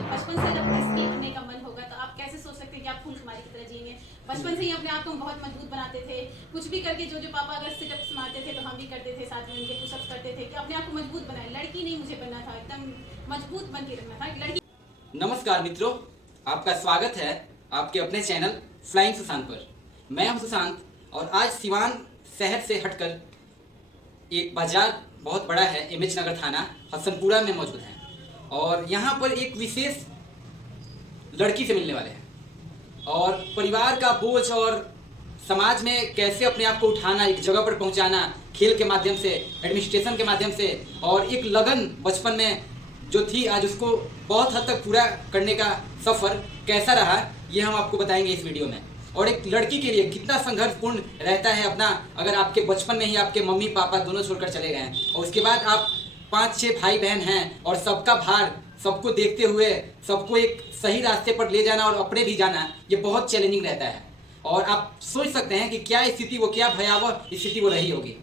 जब बचपन से जब एसपी बनने का मन होगा तो आप कैसे सोच सकते हैं कि आप फूल कुमारी की तरह जिएंगे। बचपन से ही अपने आप को हम बहुत मजबूत बनाते थे, कुछ भी करके जो जो पापा अगर सिटअप्स मारते थे तो हम भी करते थे, साथ में उनके पुशअप्स करते थे कि अपने आप को मजबूत बनाए। लड़की नहीं मुझे बनना था, एकदम मजबूत बन के रखना था लड़की। नमस्कार मित्रों, आपका स्वागत है आपके अपने चैनल फ्लाइंग सुशांत पर। मैं हूं सुशांत और आज सिवान शहर से हटकर एक बाजार बहुत बड़ा है, एमएच नगर थाना हसनपुरा में मौजूद है और यहाँ पर एक विशेष लड़की से मिलने वाले हैं और परिवार का बोझ और समाज में कैसे अपने आप को उठाना, एक जगह पर पहुंचाना, खेल के माध्यम से, एडमिनिस्ट्रेशन के माध्यम से और एक लगन बचपन में जो थी आज उसको बहुत हद तक पूरा करने का सफ़र कैसा रहा, ये हम आपको बताएंगे इस वीडियो में। और एक लड़की के लिए कितना संघर्षपूर्ण रहता है अपना, अगर आपके बचपन में ही आपके मम्मी पापा दोनों छोड़कर चले गए हैं और उसके बाद आप 5-6 भाई बहन हैं और सबका भार, सबको देखते हुए सबको एक सही रास्ते पर ले जाना और अपने भी जाना, ये बहुत चैलेंजिंग रहता है। और आप सोच सकते हैं कि क्या स्थिति वो, क्या भयावह स्थिति वो रही होगी।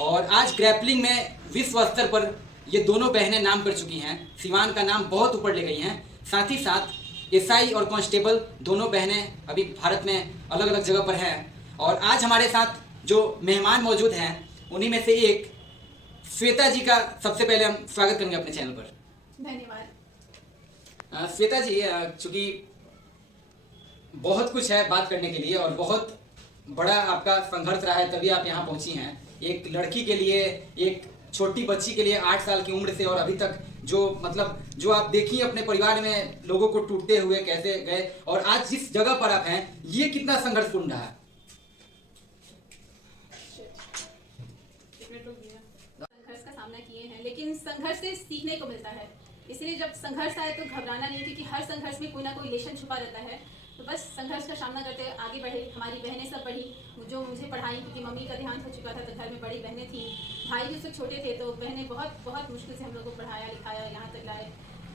और आज ग्रैपलिंग में विश्व स्तर पर ये दोनों बहनें नाम कर चुकी हैं, सिवान का नाम बहुत ऊपर ले गई हैं। साथ ही साथ एसआई और कांस्टेबल दोनों बहनें अभी भारत में अलग अलग जगह पर हैं। और आज हमारे साथ जो मेहमान मौजूद हैं उन्हीं में से एक श्वेता जी का सबसे पहले हम स्वागत करेंगे अपने चैनल पर। धन्यवाद। श्वेता जी, चूंकि बहुत कुछ है बात करने के लिए और बहुत बड़ा आपका संघर्ष रहा है, तभी आप यहाँ पहुंची हैं। एक लड़की के लिए, एक छोटी बच्ची के लिए 8 साल की उम्र से और अभी तक जो आप देखी अपने परिवार में लोगों को टूटते हुए कैसे गए और आज जिस जगह पर आप हैं, ये कितना संघर्षपूर्ण रहा। संघर्ष का सामना किए हैं, लेकिन संघर्ष से सीखने को मिलता है। इसलिए जब संघर्ष आए तो घबराना नहीं, क्योंकि हर संघर्ष में कोई ना कोई लेसन छुपा रहता है। तो बस संघर्ष का सामना करते आगे बढ़े। हमारी बहनें सब बढ़ी, जो मुझे पढ़ाई, क्योंकि मम्मी का देहांत हो चुका था तो घर में बड़ी बहनें थी, भाई भी उससे छोटे थे, तो बहनें बहुत बहुत मुश्किल से हम लोग को पढ़ाया लिखाया, यहाँ तक लाए।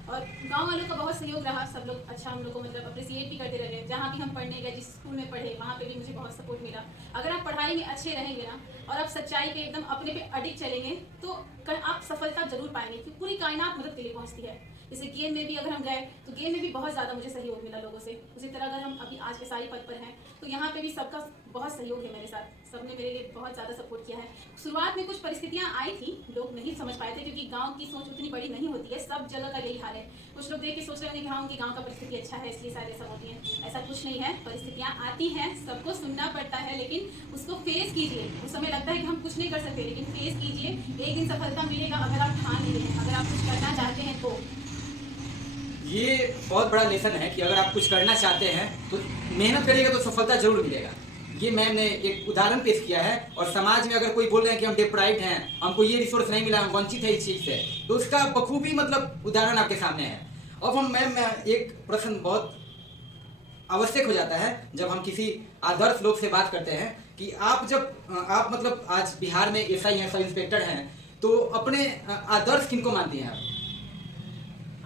और गांव वालों का बहुत सहयोग रहा, सब लोग अच्छा हम लोग को मतलब अप्रिसिएट भी करते रहे। जहाँ भी हम पढ़ने गए, जिस स्कूल में पढ़े, वहाँ पे भी मुझे बहुत सपोर्ट मिला। अगर आप पढ़ाई में अच्छे रहेंगे ना और आप सच्चाई पे एकदम अपने पे अडिग चलेंगे तो आप सफलता जरूर पाएंगे, क्योंकि पूरी कायनात मदद के लिए पहुँचती है। जैसे गेम में भी अगर हम गए तो गेम में भी बहुत ज़्यादा मुझे सहयोग मिला लोगों से। उसी तरह अगर हम अभी आज एसआई पद पर हैं तो यहाँ पे भी सबका बहुत सहयोग है मेरे साथ, सबने मेरे लिए बहुत ज़्यादा सपोर्ट किया है। शुरुआत में कुछ परिस्थितियाँ आई थी, लोग नहीं समझ पाए थे, क्योंकि गांव की सोच उतनी बड़ी नहीं होती है, सब जगह का यही हाल है। कुछ लोग देख के सोच रहे होंगे कि हाँ, उनके गाँव का परिस्थिति अच्छा है इसलिए शायद ऐसा होती है। ऐसा कुछ नहीं है, परिस्थितियाँ आती हैं, सबको सुनना पड़ता है, लेकिन उसको फेस कीजिए। उस समय लगता है कि हम कुछ नहीं कर सकते, लेकिन फेस कीजिए, एक दिन सफलता मिलेगा अगर आप ठान लिए हैं, अगर आप कुछ करना चाहते हैं तो। ये बहुत बड़ा लेसन है कि अगर आप कुछ करना चाहते हैं तो मेहनत करिएगा तो सफलता जरूर मिलेगा। ये मैम ने एक उदाहरण पेश किया है। और समाज में अगर कोई बोल रहे हैं कि हम डिप्राइव्ड हैं, हमको ये रिसोर्स नहीं मिला, हम वंचित है इस चीज़ से, तो उसका बखूबी मतलब उदाहरण आपके सामने है। अब हम मैम, एक प्रश्न बहुत आवश्यक हो जाता है जब हम किसी आदर्श लोग से बात करते हैं कि आप आप मतलब आज बिहार में एसआई हैं, सब इंस्पेक्टर हैं, तो अपने आदर्श किनको मानती हैं आप?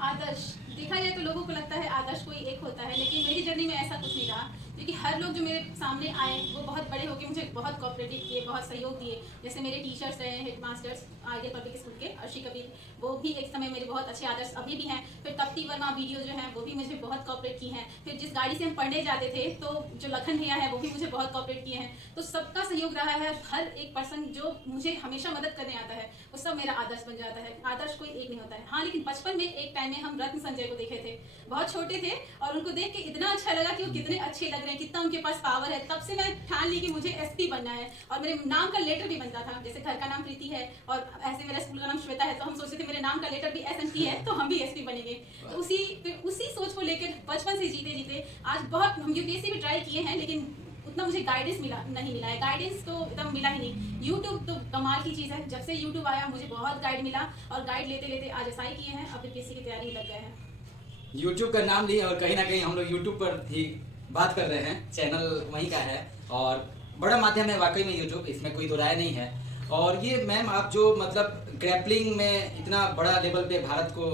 आदर्श देखा जाए तो लोगों को लगता है आदर्श कोई एक होता है, लेकिन मेरी जर्नी में ऐसा कुछ नहीं रहा, क्योंकि हर लोग जो मेरे सामने आए वो बहुत बड़े होकर मुझे बहुत कोऑपरेटिव किए, बहुत सहयोग दिए। जैसे मेरे टीचर्स रहे, हेडमास्टर्स आइडियल पब्लिक स्कूल के, अर्शी कबीर, वो भी एक समय मेरे बहुत अच्छे आदर्श अभी भी हैं। फिर तप्ती वर्मा वीडियो जो है वो भी मुझे बहुत कोऑपरेट की हैं। फिर जिस गाड़ी से हम पढ़ने जाते थे तो जो लखन भैया है वो भी मुझे बहुत कोऑपरेट किए हैं। तो सबका सहयोग रहा है, हर एक पर्सन जो मुझे हमेशा मदद करने आता है वो सब मेरा आदर्श बन जाता है। आदर्श कोई एक नहीं होता है। हाँ, लेकिन बचपन में एक टाइम में हम रत्न संजय को देखे थे, बहुत छोटे थे और उनको देख के इतना अच्छा लगा कि वो कितने अच्छे लग रहे हैं, कितना उनके पास पावर है। तब से मैं ठान ली कि मुझे एसपी बनना है और मेरे नाम का लेटर भी बनता था। जैसे घर का नाम प्रीति है और ऐसे मेरा स्कूल का नाम श्वेता है, तो हम सोचते थे मेरे नाम का लेटर भी एसएमटी है तो हम भी एसपी बनेंगे। तो उसी सोच को लेकर बचपन से जीते जीते आज बहुत, हम यूपीएससी भी ट्राई किए हैं, लेकिन उतना मुझे गाइडेंस नहीं मिला है। गाइडेंस तो एकदम मिला ही नहीं। यूट्यूब तो कमाल की चीज़ है, जब से यूट्यूब आया मुझे बहुत गाइड मिला और गाइड लेते लेते आज एसआई किए हैं, अब यूपीएससी की तैयारी लग गए हैं। यूट्यूब का नाम लिए और कहीं ना कहीं हम लोग यूट्यूब पर ही बात कर रहे हैं, चैनल वहीं का है और बड़ा माध्यम है वाकई में यूट्यूब, इसमें कोई दो राय नहीं है। और ये मैम, आप जो मतलब ग्रैपलिंग में इतना बड़ा लेवल पे भारत को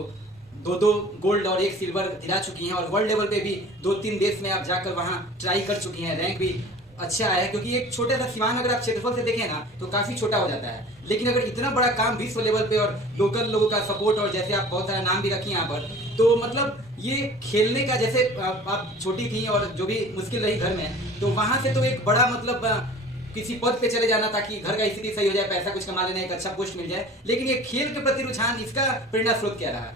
2 गोल्ड और 1 सिल्वर दिला चुकी हैं और वर्ल्ड लेवल पे भी 2-3 देश में आप जाकर वहाँ ट्राई कर चुकी हैं, रैंक भी अच्छा है, क्योंकि एक छोटा सा सिवान अगर आप क्षेत्रफल से देखें ना तो काफी छोटा हो जाता है, लेकिन अगर इतना बड़ा काम विश्व लेवल पे और लोकल लोगों का सपोर्ट और जैसे आप बहुत सारा नाम भी रखी यहाँ पर, तो मतलब ये खेलने का, जैसे आप छोटी थी और जो भी मुश्किल रही घर में, तो वहां से तो एक बड़ा मतलब किसी पद पे चले जाना ताकि घर का स्थिति सही हो जाए, पैसा कुछ कमा लेना, एक अच्छा पोस्ट मिल जाए, लेकिन ये खेल के प्रति रुझान, इसका प्रेरणा स्रोत क्या रहा?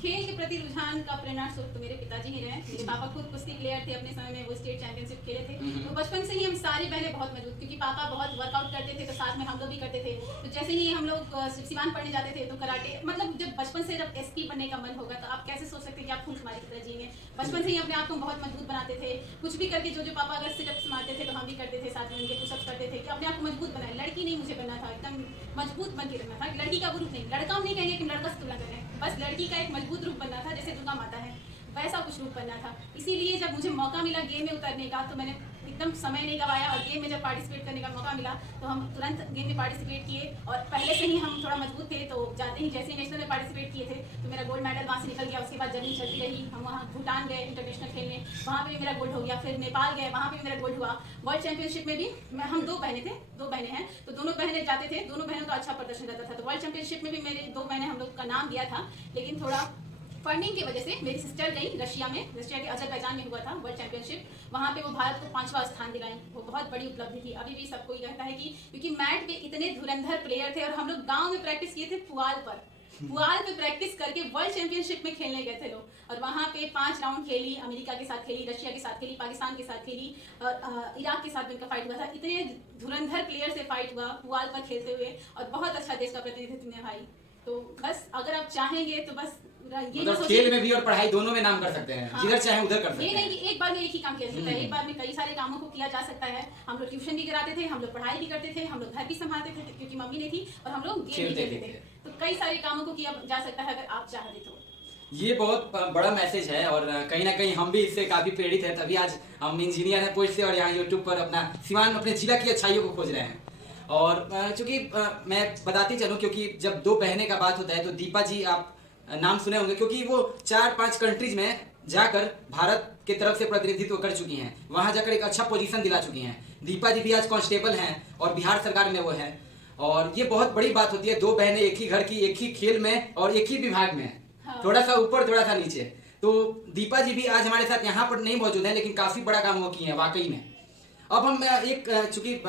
खेल के प्रति रुझान का प्रेरणा स्रोत तो मेरे पिताजी ही रहे। मेरे पापा खुद कुश्ती प्लेयर थे, अपने समय में वो स्टेट चैंपियनशिप खेले थे। तो बचपन से ही हम सारी बहनें बहुत मजबूत, क्योंकि पापा बहुत वर्कआउट करते थे तो साथ में हम लोग भी करते थे। तो जैसे ही हम लोग सिवान पढ़ने जाते थे तो कराटे, मतलब जब बचपन से जब एसपी बनने का मन होगा तो आप कैसे सोच सकते हैं कि आप फूल कुमारी की तरह जिएंगे। बचपन से ही अपने आप को बहुत मजबूत बनाते थे, कुछ भी करके जो पापा अगर सिटअप्स मारते थे तो हम भी करते थे, साथ में उनके पुशअप्स करते थे कि अपने आप को मजबूत बनाए। लड़की नहीं मुझे बनना था, एकदम मजबूत बन के रहना था, लड़की का वो रूप नहीं, लड़का हम नहीं कहेंगे कि लड़का से तुलना करें, बस लड़की का एक मजबूत रूप बनना था, जैसे दुर्गा माता है वैसा कुछ रूप बनना था। इसीलिए जब मुझे मौका मिला गेम में उतरने का तो मैंने एकदम समय नहीं गवाया, और गेम में जब पार्टिसिपेट करने का मौका मिला तो हम तुरंत गेम में पार्टिसिपेट किए। और पहले से ही हम थोड़ा मजबूत थे, तो जाते ही जैसे ही नेशनल में पार्टिसिपेट किए थे तो मेरा गोल्ड मेडल वहाँ से निकल गया। उसके बाद जर्नी चलती रही, हम वहाँ भूटान गए इंटरनेशनल खेलने, वहाँ पे भी मेरा गोल्ड हो गया। फिर नेपाल गए, वहाँ पे भी मेरा गोल्ड हुआ। वर्ल्ड चैंपियनशिप में भी हम दो बहनें हैं, तो दोनों बहनें जाते थे, दोनों बहनों का अच्छा प्रदर्शन रहता था। तो वर्ल्ड चैंपियनशिप में भी मेरे दो बहनें, हम लोग का नाम दिया था, लेकिन थोड़ा फंडिंग की वजह से मेरी सिस्टर गई रशिया के अजरबैजान में हुआ था वर्ल्ड चैंपियनशिप, वहाँ पे वो भारत को 5वां स्थान दिलाई। वो बहुत बड़ी उपलब्धि थी। अभी भी सबको ये कहता है कि क्योंकि मैट पे इतने धुरंधर प्लेयर थे, और हम लोग गांव में प्रैक्टिस किए थे पुआल पे प्रैक्टिस करके वर्ल्ड चैंपियनशिप में खेलने गए थे लोग। और वहाँ पे 5 राउंड खेली, अमेरिका के साथ खेली, रशिया के साथ खेली, पाकिस्तान के साथ खेली, और इराक के साथ भी उनका फाइट हुआ था। इतने धुरंधर प्लेयर से फाइट हुआ पुआल पर खेलते हुए, और बहुत अच्छा देश का प्रतिनिधित्व निभाई। तो बस अगर आप चाहेंगे तो बस ये मतलब खेल में भी और पढ़ाई दोनों में नाम कर सकते हैं। हाँ। जिधर चाहे उधर कर सकते हैं। ये नहीं कि एक बार में एक ही काम किया जा सकता है, एक बार में कई सारे कामों को किया जा सकता है। हम लोग ट्यूशन भी कराते थे, हम लोग पढ़ाई भी करते थे, हम लोग घर भी संभालते थे क्योंकि मम्मी नहीं थी, और हम लोग गेम भी खेलते थे। तो कई सारे कामों को किया जा सकता है अगर आप चाहते तो। ये बहुत बड़ा मैसेज है, और कहीं ना कहीं हम भी इससे काफी प्रेरित है, तभी आज हम इंजीनियर हैं पोस्ट से, और यहाँ यूट्यूब पर अपना सिवान, अपने जिला की अच्छाइयों को खोज रहे हैं। और चूंकि मैं बताते चलूँ, क्योंकि जब दो बहनें का बात होता है तो दीपा जी आप नाम सुने होंगे, क्योंकि वो 4-5 कंट्रीज में जाकर भारत के तरफ से प्रतिनिधित्व कर चुकी हैं, वहां जाकर एक अच्छा पोजीशन दिला चुकी हैं। दीपा जी भी आज कांस्टेबल हैं और बिहार सरकार में वो है, और ये बहुत बड़ी बात होती है, दो बहनें एक ही घर की, एक ही खेल में और एक ही विभाग में, हाँ। थोड़ा सा ऊपर थोड़ा सा नीचे। तो दीपा जी भी आज हमारे साथ यहाँ पर नहीं मौजूद है, लेकिन काफी बड़ा काम वो किए हैं वाकई में। अब हम एक, चूंकि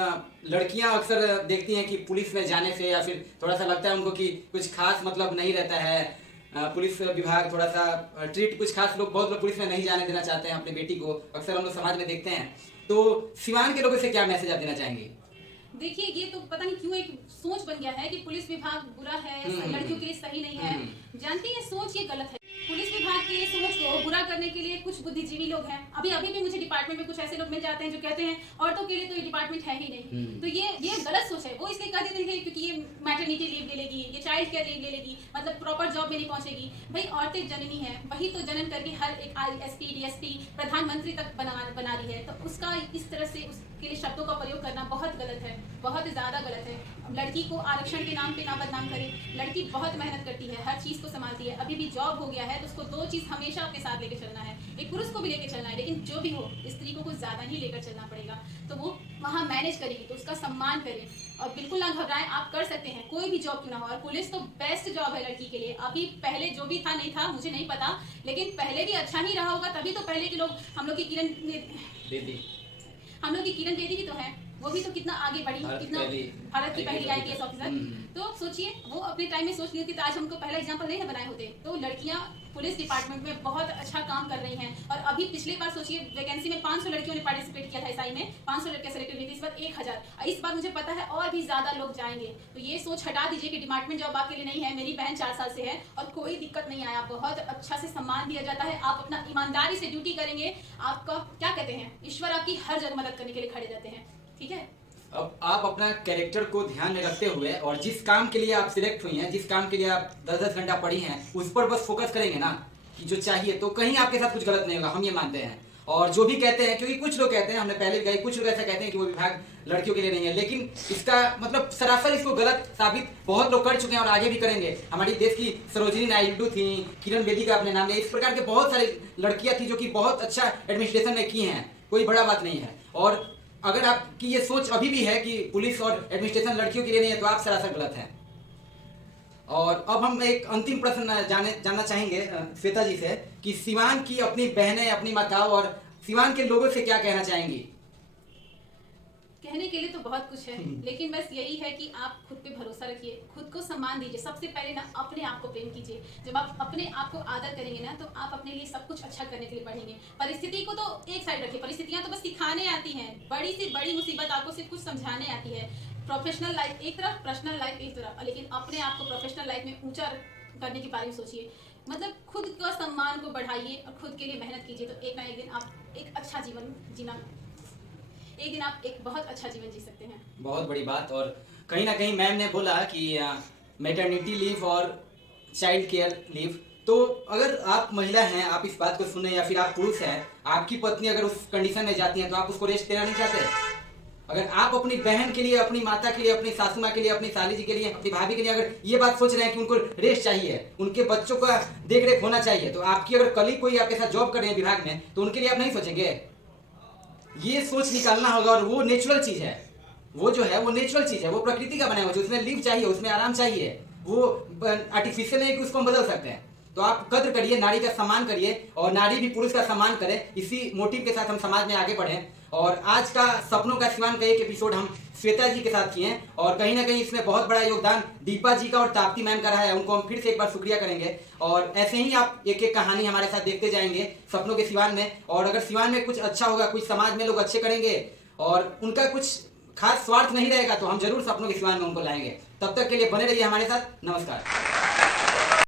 लड़कियां अक्सर देखती हैं कि पुलिस में जाने से या फिर थोड़ा सा लगता है उनको कि कुछ खास मतलब नहीं रहता है, पुलिस विभाग थोड़ा सा ट्रीट, कुछ खास लोग, बहुत लोग पुलिस में नहीं जाने देना चाहते हैं अपनी बेटी को, अक्सर हम लोग समाज में देखते हैं। तो सिवान के लोगों से क्या मैसेज आप देना चाहेंगे? देखिए, ये तो पता नहीं क्यों एक सोच बन गया है कि पुलिस विभाग बुरा है, लड़कियों के लिए सही नहीं है। जानती है, सोच ये गलत है। पुलिस विभाग की सोच को बुरा करने के लिए कुछ बुद्धिजीवी लोग हैं। अभी भी मुझे डिपार्टमेंट में कुछ ऐसे लोग मिल जाते हैं जो कहते हैं औरतों के लिए तो ये डिपार्टमेंट है ही नहीं। तो ये गलत सोच है। वो इसलिए कह देते हैं क्योंकि ये मैटरनिटी लीव ले लेगी, ये चाइल्ड केयर लीव ले लेगी, मतलब प्रॉपर जॉब में नहीं पहुंचेगी। भाई, औरतें जननी है, वही तो जनन करके हर एक ISP DSP प्रधानमंत्री तक बना रही है। तो उसका इस तरह से उसके लिए शब्दों का प्रयोग करना बहुत गलत है, बहुत ज्यादा गलत है। लड़की को आरक्षण के नाम पे ना बदनाम करें। लड़की बहुत मेहनत करती है, हर चीज को संभालती है। अभी भी जॉब हो गया है तो उसको 2 चीज हमेशा अपने साथ लेके चलना है। एक पुरुष को भी लेके चलना है, लेकिन जो भी हो, स्त्री को कुछ ज्यादा ही लेकर चलना पड़ेगा। तो वो वहाँ मैनेज करेगी, तो उसका सम्मान करें और बिल्कुल ना घबराएं। आप कर सकते हैं, कोई भी जॉब क्यों ना हो। और पुलिस तो बेस्ट जॉब है लड़की के लिए। अभी पहले जो भी था नहीं था मुझे नहीं पता, लेकिन पहले भी अच्छा ही रहा होगा। तभी तो पहले के लोग, हम लोग की किरण बेदी भी तो है, वो भी तो कितना आगे बढ़ी, कितना भारत की पहली IPS ऑफिसर। तो सोचिए, वो अपने टाइम में सोच रही थी तो आज हमको पहला एग्जाम्पल नहीं बनाए होते। तो लड़कियां पुलिस डिपार्टमेंट में बहुत अच्छा काम कर रही हैं। और अभी पिछले बार सोचिए, वैकेंसी में 500 लड़कियों ने पार्टिसिपेट किया था SI में, 500 लड़कियां सेलेक्ट हुई थी। इस बार 1000। इस बार मुझे पता है और भी ज्यादा लोग जाएंगे। तो ये सोच हटा दीजिए कि डिपार्टमेंट जॉब आपके लिए नहीं है। मेरी बहन 4 साल से है और कोई दिक्कत नहीं आया, बहुत अच्छा से सम्मान दिया जाता है। आप अपना ईमानदारी से ड्यूटी करेंगे, आपका क्या कहते हैं, ईश्वर आपकी हर जगह मदद करने के लिए खड़े रहते हैं। ठीक है। अब आप अपना कैरेक्टर को ध्यान में रखते हुए और जिस काम के लिए आप सिलेक्ट हुई हैं, जिस काम के लिए आप 10-10 घंटा पढ़ी हैं, उस पर बस फोकस करेंगे ना कि जो चाहिए, तो कहीं आपके साथ कुछ गलत नहीं होगा, हम ये मानते हैं। और जो भी कहते हैं, क्योंकि कुछ लोग कहते हैं, हमने पहले कही, कुछ लोग ऐसा कहते हैं कि वो विभाग लड़कियों के लिए नहीं है, लेकिन इसका मतलब सरासर इसको गलत साबित बहुत लोग कर चुके हैं और आगे भी करेंगे। हमारी देश की सरोजिनी नायडू थी, किरण बेदी का आपने नाम लिया, इस प्रकार के बहुत सारे लड़कियां थी जो कि बहुत अच्छा एडमिनिस्ट्रेशन में की हैं, कोई बड़ा बात नहीं है। और अगर आपकी ये सोच अभी भी है कि पुलिस और एडमिनिस्ट्रेशन लड़कियों के लिए नहीं है तो आप सरासर गलत हैं। और अब हम एक अंतिम प्रश्न जानना चाहेंगे श्वेता जी से कि सिवान की अपनी बहनें, अपनी माताओं और सिवान के लोगों से क्या कहना चाहेंगी? कहने के लिए तो बहुत कुछ है, लेकिन बस यही है कि आप खुद पे भरोसा रखिए, खुद को सम्मान दीजिए। सबसे पहले ना अपने आप को प्रेम कीजिए। जब आप अपने आप को आदर करेंगे ना, तो आप अपने लिए सब कुछ अच्छा करने के लिए बढ़ेंगे। परिस्थिति को तो एक साइड रखिए, परिस्थितियां तो बस सिखाने आती हैं। बड़ी से बड़ी मुसीबत आपको सिर्फ कुछ समझाने आती है। प्रोफेशनल लाइफ एक तरफ, पर्सनल लाइफ एक तरफ, लेकिन अपने आप को प्रोफेशनल लाइफ में ऊंचा करने के बारे में सोचिए। मतलब खुद का सम्मान को बढ़ाइए और खुद के लिए मेहनत कीजिए, तो एक ना एक दिन आप एक अच्छा जीवन जीना, एक दिन आप एक बहुत अच्छा जीवन जी सकते हैं। बहुत बड़ी बात। और कहीं ना कहीं मैम ने बोला कि मैटरनिटी लीव और चाइल्ड केयर लीव, तो अगर आप महिला हैं, आप इस बात को सुने, या फिर आप पुरुष हैं, आपकी पत्नी अगर उस कंडीशन में जाती है तो आप उसको रेस्ट देना नहीं चाहते? अगर आप अपनी बहन के लिए, अपनी माता के लिए, अपनी सासू माँ के लिए, अपनी साली जी के लिए, अपनी भाभी के लिए अगर ये बात सोच रहे हैं कि उनको रेस्ट चाहिए, उनके बच्चों का देख रेख होना चाहिए, तो आपकी अगर कल ही कोई आपके साथ जॉब कर रहे हैं विभाग में, तो उनके लिए आप नहीं सोचेंगे? ये सोच निकालना होगा। और वो नेचुरल चीज है, वो जो है वो नेचुरल चीज है, वो प्रकृति का बना हुआ है। उसमें लीव चाहिए, उसमें आराम चाहिए, वो आर्टिफिशियल नहीं कि उसको हम बदल सकते हैं। तो आप कद्र करिए, नारी का सम्मान करिए, और नारी भी पुरुष का सम्मान करे। इसी मोटिव के साथ हम समाज में आगे बढ़े। और आज का सपनों का सिवान का एक एपिसोड हम श्वेता जी के साथ किए, और कहीं ना कहीं इसमें बहुत बड़ा योगदान दीपा जी का और ताप्ती मैम का रहा है। उनको हम फिर से एक बार शुक्रिया करेंगे। और ऐसे ही आप एक एक कहानी हमारे साथ देखते जाएंगे सपनों के सिवान में। और अगर सिवान में कुछ अच्छा होगा, कुछ समाज में लोग अच्छे करेंगे और उनका कुछ खास स्वार्थ नहीं रहेगा, तो हम जरूर सपनों के सिवान में उनको लाएंगे। तब तक के लिए बने रहिए हमारे साथ। नमस्कार।